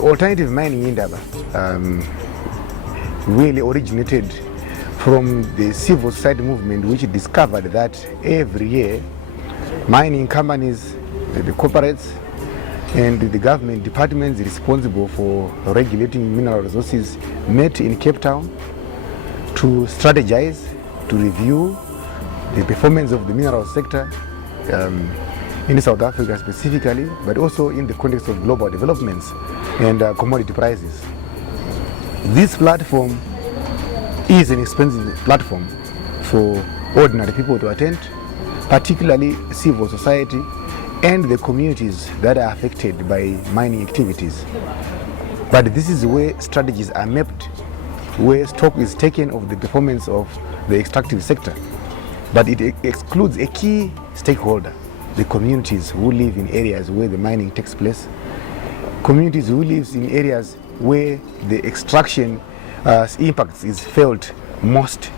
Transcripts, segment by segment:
The alternative mining in Indaba really originated from the civil society movement, which discovered that every year mining companies, the corporates, and the government departments responsible for regulating mineral resources met in Cape Town to strategize, to review the performance of the mineral sector in South Africa specifically, but also in the context of global developments and commodity prices. This platform is an expensive platform for ordinary people to attend, particularly civil society and the communities that are affected by mining activities. But this is where strategies are mapped, where stock is taken of the performance of the extractive sector. But it excludes a key stakeholder, the communities who live in areas where the mining takes place, communities who live in areas where the extraction impact is felt most.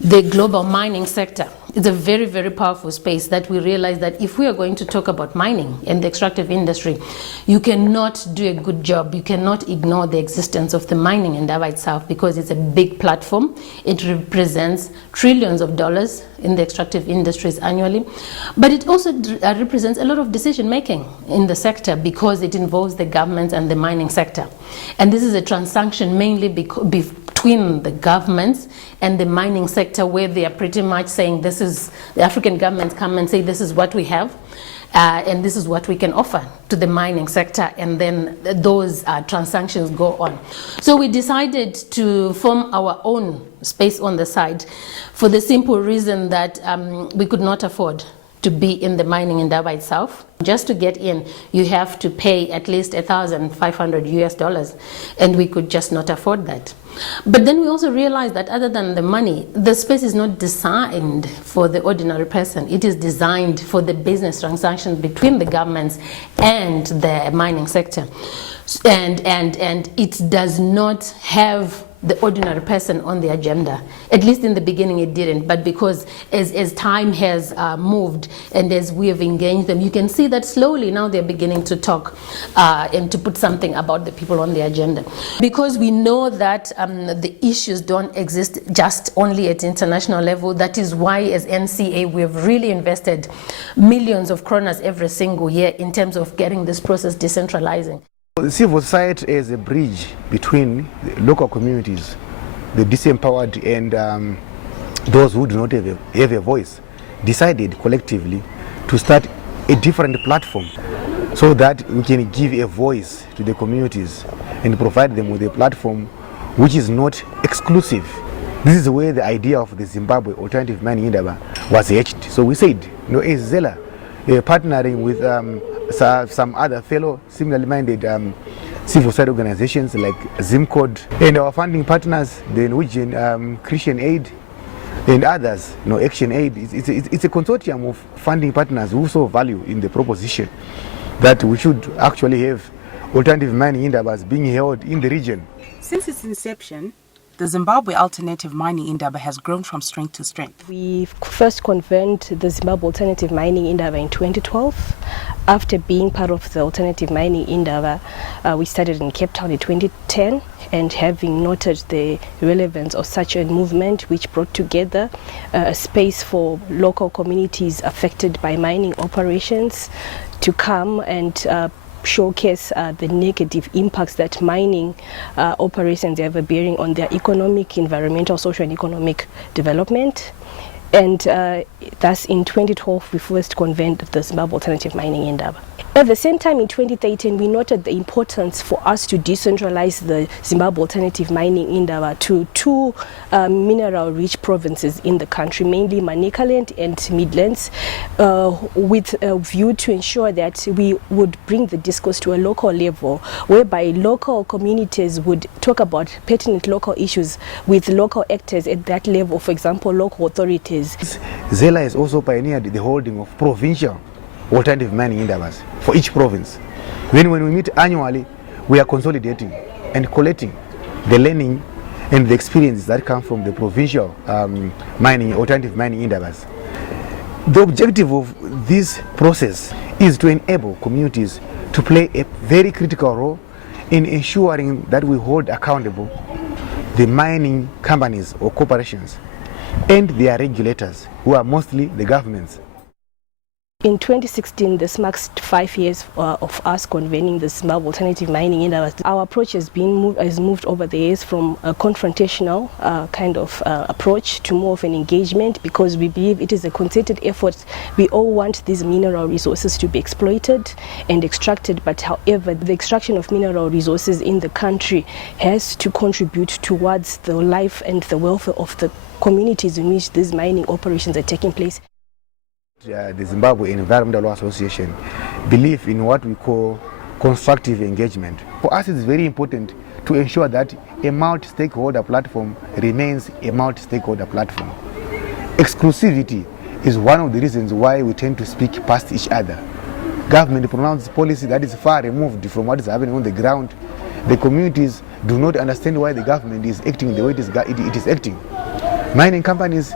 The global mining sector is a very, very powerful space that we realize that if we are going to talk about mining and the extractive industry, you cannot do a good job. You cannot ignore the existence of the mining Indaba itself, because it's a big platform. It represents trillions of dollars in the extractive industries annually. But it also represents a lot of decision making in the sector, because it involves the government and the mining sector. And this is a transaction mainly between the governments and the mining sector, where they are pretty much saying, this is, the African governments come and say, this is what we have, and this is what we can offer to the mining sector, and then those transactions go on. So we decided to form our own space on the side, for the simple reason that we could not afford to be in the mining Indaba itself. Just to get in, you have to pay at least $1,500 US, and we could just not afford that. But then we also realized that other than the money, the space is not designed for the ordinary person. It is designed for the business transactions between the governments and the mining sector. And it does not have the ordinary person on the agenda. At least in the beginning it didn't, but because as time has moved and as we have engaged them, you can see that slowly now they're beginning to talk and to put something about the people on the agenda. Because we know that the issues don't exist just only at international level. That is why as NCA we have really invested millions of kronas every single year in terms of getting this process decentralizing. The civil society is a bridge between the local communities, the disempowered, and those who do not have a voice, decided collectively to start a different platform so that we can give a voice to the communities and provide them with a platform which is not exclusive. This is where the idea of the Zimbabwe alternative mining Indaba was hatched. So we said, as Zela, partnering with some other fellow similarly minded civil society organizations like ZimCode, and our funding partners, the Norwegian Christian Aid and others, Action Aid. It's a consortium of funding partners who saw value in the proposition that we should actually have alternative mining Indabas being held in the region. Since its inception, the Zimbabwe Alternative Mining Indaba has grown from strength to strength. We first convened the Zimbabwe Alternative Mining Indaba in 2012. After being part of the Alternative Mining Indaba, we started in Cape Town in 2010, and having noted the relevance of such a movement which brought together a space for local communities affected by mining operations to come and showcase the negative impacts that mining operations have a bearing on their economic, environmental, social and economic development. And thus in 2012 we first convened the Zimbabwe Alternative Mining Indaba. At the same time in 2013 we noted the importance for us to decentralize the Zimbabwe Alternative Mining Indaba to two mineral rich provinces in the country, mainly Manicaland and Midlands, with a view to ensure that we would bring the discourse to a local level, whereby local communities would talk about pertinent local issues with local actors at that level, for example local authorities. Zela has also pioneered the holding of provincial alternative mining Indabas for each province. Then when we meet annually, we are consolidating and collecting the learning and the experiences that come from the provincial alternative mining Indabas. The objective of this process is to enable communities to play a very critical role in ensuring that we hold accountable the mining companies or corporations and their regulators, who are mostly the governments. In 2016, this marks 5 years of us convening the Zimbabwe Alternative Mining Indaba. Our approach has moved over the years from a confrontational kind of approach to more of an engagement, because we believe it is a concerted effort. We all want these mineral resources to be exploited and extracted, but however, the extraction of mineral resources in the country has to contribute towards the life and the welfare of the communities in which these mining operations are taking place. The Zimbabwe Environmental Law Association believe in what we call constructive engagement. For us, it's very important to ensure that a multi-stakeholder platform remains a multi-stakeholder platform. Exclusivity is one of the reasons why we tend to speak past each other. Government pronounces policy that is far removed from what is happening on the ground. The communities do not understand why the government is acting the way it is acting. Mining companies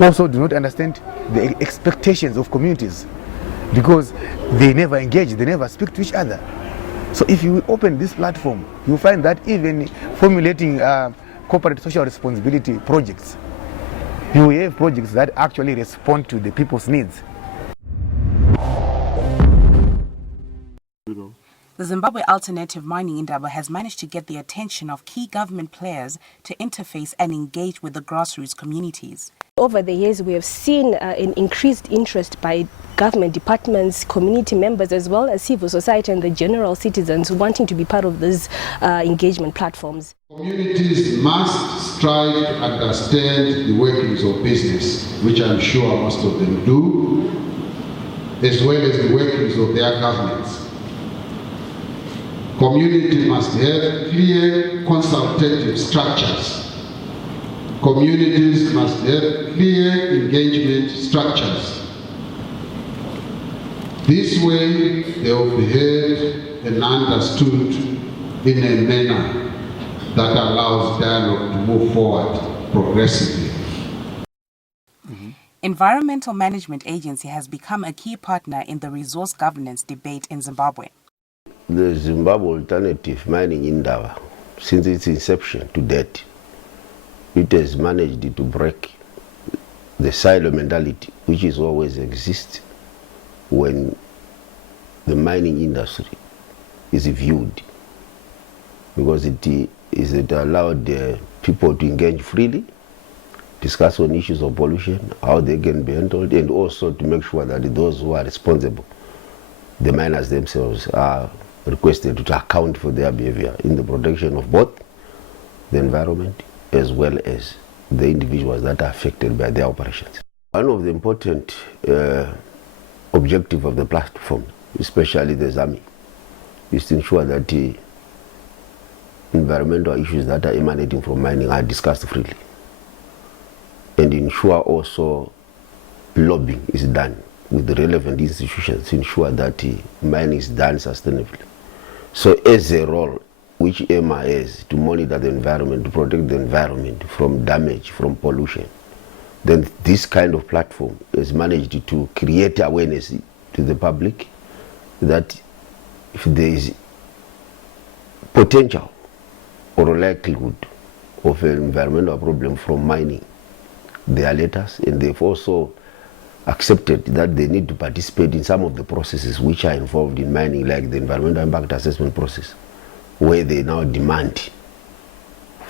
also do not understand the expectations of communities, because they never engage, they never speak to each other. So if you open this platform, you find that even formulating corporate social responsibility projects, you have projects that actually respond to the people's needs. The Zimbabwe Alternative Mining Indaba has managed to get the attention of key government players to interface and engage with the grassroots communities. Over the years, we have seen an increased interest by government departments, community members, as well as civil society and the general citizens wanting to be part of these engagement platforms. Communities must strive to understand the workings of business, which I'm sure most of them do, as well as the workings of their governments. Community must have clear consultative structures. Communities must have clear engagement structures. This way they will be heard and understood in a manner that allows dialogue to move forward progressively. Environmental Management Agency has become a key partner in the resource governance debate in Zimbabwe. The Zimbabwe Alternative Mining Indaba, since its inception to date, it has managed to break the silo mentality which is always exists when the mining industry is viewed, because it allowed people to engage freely, discuss on issues of pollution, how they can be handled, and also to make sure that those who are responsible, the miners themselves, are requested to account for their behavior in the protection of both the environment as well as the individuals that are affected by their operations. One of the important objectives of the platform, especially the ZAMI, is to ensure that the environmental issues that are emanating from mining are discussed freely, and ensure also lobbying is done with the relevant institutions to ensure that mining is done sustainably. So as a role which EMA has to monitor the environment, to protect the environment from damage, from pollution, then this kind of platform has managed to create awareness to the public that if there is potential or likelihood of an environmental problem from mining, they alert us, and they've also accepted that they need to participate in some of the processes which are involved in mining, like the environmental impact assessment process, where they now demand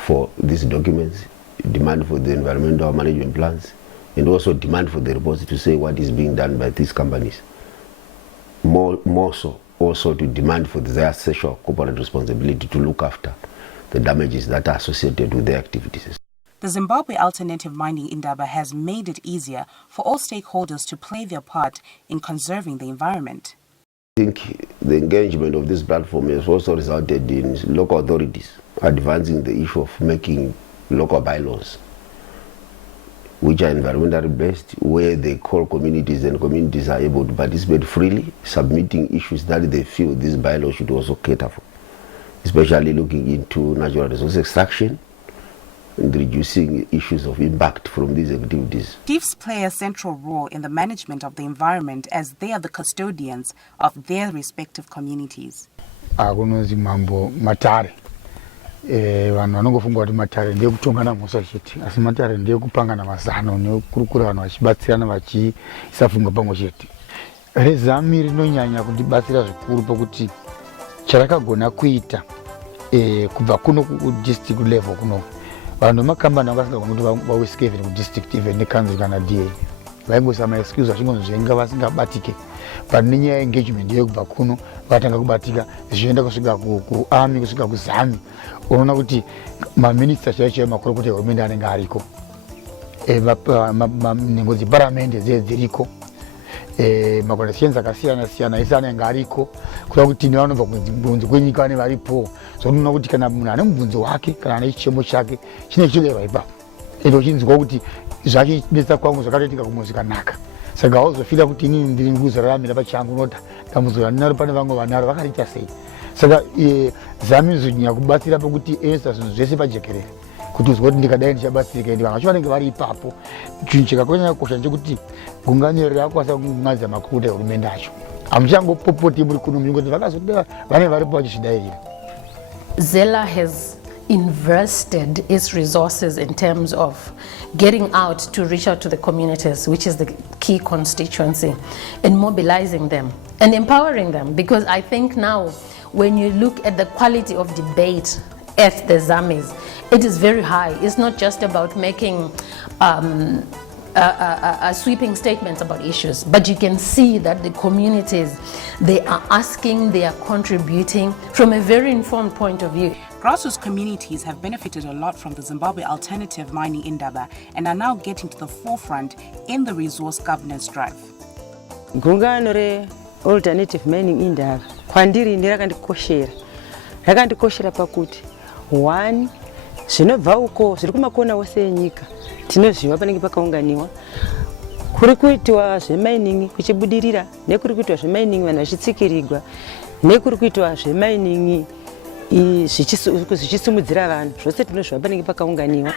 for these documents, demand for the environmental management plans, and also demand for the reports to say what is being done by these companies. More so, also to demand for their social corporate responsibility to look after the damages that are associated with their activities. The Zimbabwe Alternative Mining Indaba has made it easier for all stakeholders to play their part in conserving the environment. I think the engagement of this platform has also resulted in local authorities advancing the issue of making local bylaws, which are environmentally based, where they call communities, and communities are able to participate freely, submitting issues that they feel this bylaw should also cater for, especially looking into natural resource extraction, in reducing issues of impact from these activities. Chiefs play a central role in the management of the environment as they are the custodians of their respective communities. Akunonzi mambo matare. Vanhu vanongofunga kuti matare ndekutongana mhosva chete, asi matare ndekupangana mazano nekurukura vanhu vachibatsirana vachiisa pfungwa pamwe chete. Rezami rinonyanya kundibatsira zvikuru pakuti charakagona kuita kubva kuno kudistrict level kuno vanhu vemakambani vakasingagona kuti vawisike even kudistrict even nekanzuri kana DA vaingoisa maexcuse vachingonzvenga vasingabatike, but nenyaya yeengagement yekubva kuno vatanga kubatika zvichienda kusvika kuarmy kusvika kuzami. Unoona kuti maminista chaicho makurukota ehurumende anenge ariko, nhengo dzeparamende dziriko, makonstituency akasiyana siyana ese anenge ariko, kuda kuti nevanobva kunze kwenyika vane varipo. So unoona kuti kana munhu ane mubvunzo wake kana ane chichemo chake chine chichireva ipapo, ende uchinzwa kuti zvachibetsa kwangu zvakatoitika kumuzi kanaka. Saka hauzofira kuti inini ndiri kuzararamira pachangu nota dambudziko randinaro pane vamwe vanaro vakariita sei. Saka zami zvinyanya kubatsira pakuti esa zvinhu zvese pajekerere kuti uzwa kuti ndikadai ndichabatsirika, ende vanhu vanenge vari ipapo. Chinhu chakakonyanya kukosha ndechekuti gungano rakakwanisa kungadza makurukota ehurumende acho. Hamuchangopopoti muri kuno muchingoti vakazoti vane varipo vachizvidairira. Zela has invested its resources in terms of getting out to reach out to the communities, which is the key constituency, and mobilizing them and empowering them, because I think now when you look at the quality of debate at the Zamis, it is very high. It's not just about making sweeping statements about issues, but you can see that the communities, they are asking, they are contributing from a very informed point of view. Grassroots communities have benefited a lot from the Zimbabwe alternative mining Indaba and are now getting to the forefront in the resource governance drive. Gungano re alternative mining Indaba kwandiri rakandikoshera pakuti 1 zvinobva uko zviri kumakona ose enyika tinozviva panenge pakaunganiwa, kuri kuitwa zvemining kuchibudirira nekuri kuitwa zvemining vanhu vachitsikirirwa nekuri kuitwa zvemining zvichisimudzira vanhu, zvose tinozviva panenge pakaunganiwa.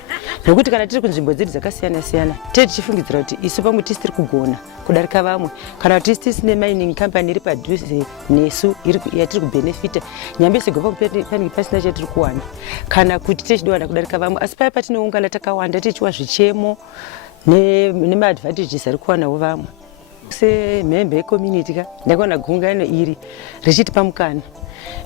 Nokuti kana tiri kunzvimbo dzedu dzakasiyana siyana tiri tichifungidzira kuti isu pamwe tisi tiri kugona kudarika vamwe, kana kuti tisine mining company iri padhuze nesu yatiri kubenefita, nyambe sigova panenge pasina chatiri kuwana, kana kuti tichiwana kudarika vamwe. Asi paya patinoungana takawanda tichiwa zvichemo nemaadvantages ari kuwanawo vamwe. Semhembe yecommunity ndakaona gungano iri richitipa mukana,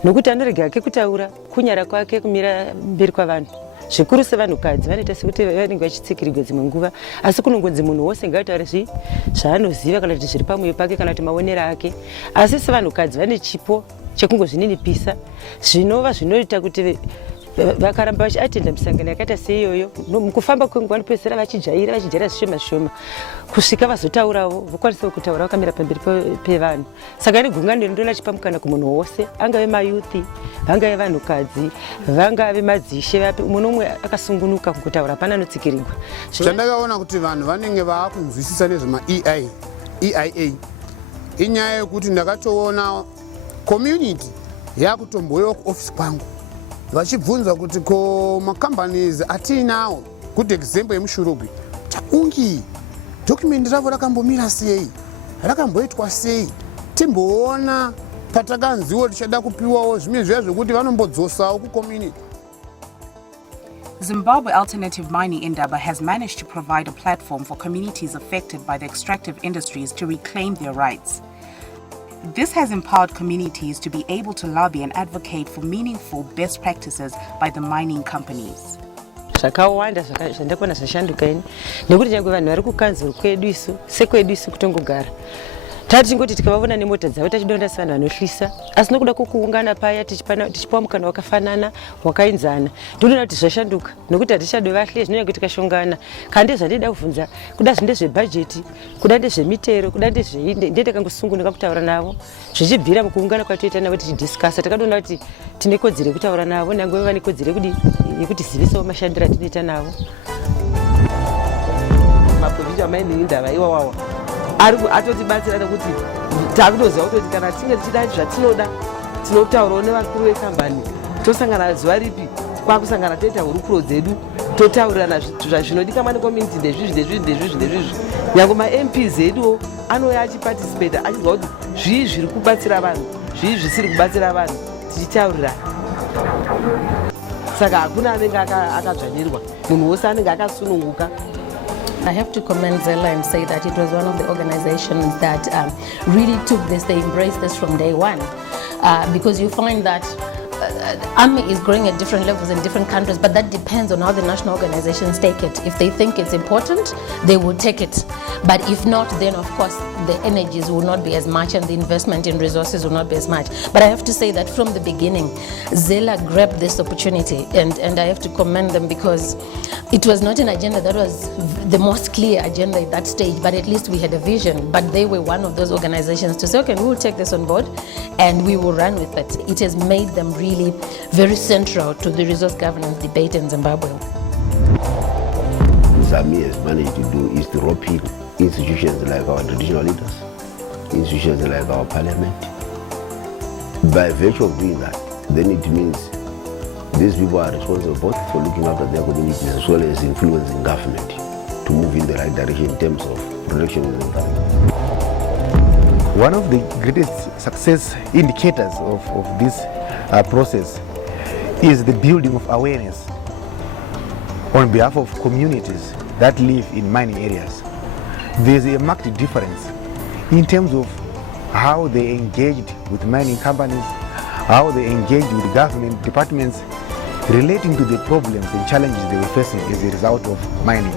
nokuti anorega hake kutaura kunyara kwake kumira mberi kwavanhu. Zvikuru sevanhukadzi vanoita sekuti vanenge vachitsikirirwa dzimwe nguva, asi kunongonzi munhu wose ngataure zvaanoziva kana kuti zviri pamwoyo pake kana kuti maonero ake. Asi sevanhukadzi vane chipo chekungozvininipisa zvinova zvinoita kuti vakaramba vachiatenda misangano yakaita seiyoyo, mukufamba kwenguva vanopedzisira vachijaira zvishoma zvishoma kusvika vazotaurawo vokwanisawo kutaura vakamira pamberi pevanhu. Saka negungano rindoona chipamukana kumunhu wose, angave mayuthi, vangave vanhukadzi, vangave madzishe, umwe nomwe akasungunuka kutaura, hapana anotsikirirwa. Chandakaona kuti vanhu vanenge vakunzwisisa nezvema-EIA inyaya yekuti ndakatoona community yakutomboyewo kuofisi kwangu vachibvunza kuti ko macompanies atinawo, good example yemushurugwi chaungi document ravo rakambomira sei, rakamboitwa sei, timboona patakanziwo tichada kupiwawo zvimwe zviya zvokuti vanombodzosawo kucommunity. Zimbabwe Alternative Mining Indaba has managed to provide a platform for communities affected by the extractive industries to reclaim their rights. This has empowered communities to be able to lobby and advocate for meaningful best practices by the mining companies. Zvakawanda zvandakona zvashanduka ini nekuti nyangwe vanhu vari kukanzuru kwedu isu kutongogara tati tingoti tikavaona nemota dzavo tachidonda sevanhu vanohlisa, asi nokuda kwokuungana paya tichipa mukana wakafanana wakainzana ndinoona kuti zvashanduka, nokuti hatichado vahle zvinonyanya kuti tikashongana kana ndezvandida kubvunza, kuda ndezvebhajeti, kuda ndezvemitero, kuda ndendakangosunguna kutaura navo, zvichibvira mukuungana kwatoita navo tichidhiskasa takadoona kuti tine kodzero yekutaura navo, nyangwe vane kodzero yekutizivisawo mashandiro atinoita navo. Maprovinsi amaini Indaba iwawawa atotibatsira nekuti takutoziva kuti kana tinge tichida zvatinoda tinotaurawo nevakuru vekambani, tosangana zuva ripi kwakusangana toita hurukuro dzedu totaurirana zvinodika mani community ndezvizvi nyange ma-MPs eduwo anouya achiparticipata achizwa kuti zvii zviri kubatsira vanhu zvii zvisiri kubatsira vanhu tichitaurirana. Saka hakuna anenge akadzvanyirwa, munhu wose anenge akasununguka. I have to commend Zella and say that it was one of the organizations that really took this, they embraced this from day one. Because you find that AMI is growing at different levels in different countries, but that depends on how the national organizations take it. If they think it's important, they will take it. But if not, then of course the energies will not be as much and the investment in resources will not be as much. But I have to say that from the beginning, Zella grabbed this opportunity, and I have to commend them because it was not an agenda that was the most clear agenda at that stage, but at least we had a vision. But they were one of those organizations to say, okay, we will take this on board and we will run with it. It has made them really very central to the resource governance debate in Zimbabwe. ZAMI has managed to do is to rope in institutions like our traditional leaders, institutions like our parliament. By virtue of doing that, then it means these people are responsible both for looking after their communities as well as influencing government to move in the right direction in terms of protection of the environment. One of the greatest success indicators of this process is the building of awareness on behalf of communities that live in mining areas. There's a marked difference in terms of how they engaged with mining companies, how they engaged with government departments relating to the problems and challenges they were facing as a result of mining.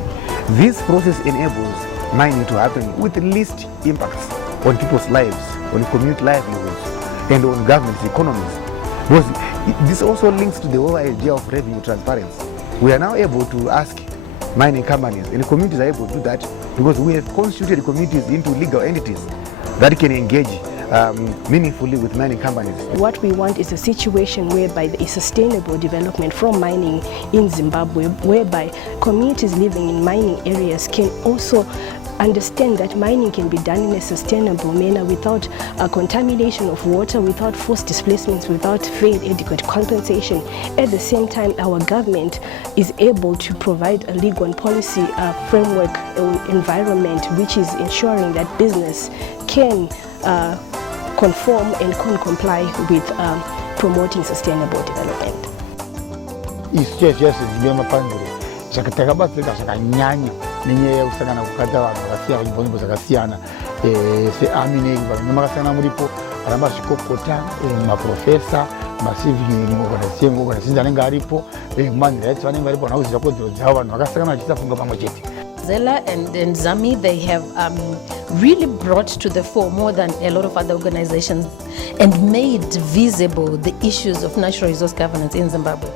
This process enables mining to happen with the least impacts on people's lives, on community livelihoods, and on government's economies. Because this also links to the whole idea of revenue transparency. We are now able to ask mining companies, and communities are able to do that because we have constituted communities into legal entities that can engage meaningfully with mining companies. What we want is a situation whereby there is sustainable development from mining in Zimbabwe, whereby communities living in mining areas can also understand that mining can be done in a sustainable manner without contamination of water, without forced displacements, without fair and adequate compensation. At the same time, our government is able to provide a legal and policy framework environment which is ensuring that business can conform and can comply with promoting sustainable development. nenyaya yekusangana kukata vanhu vakasiyana kunzvimbo dzakasiyana seami nevanhu makasangana muripo ana mazvikokota maprofesa macivil organizations anenge aripo human rights vanenge varipo vana kuziva kodzero dzavo vanhu vakasangana vachisafunga pamwe chete. Zella and ZAMI, they have really brought to the fore more than a lot of other organizations and made visible the issues of natural resource governance in Zimbabwe.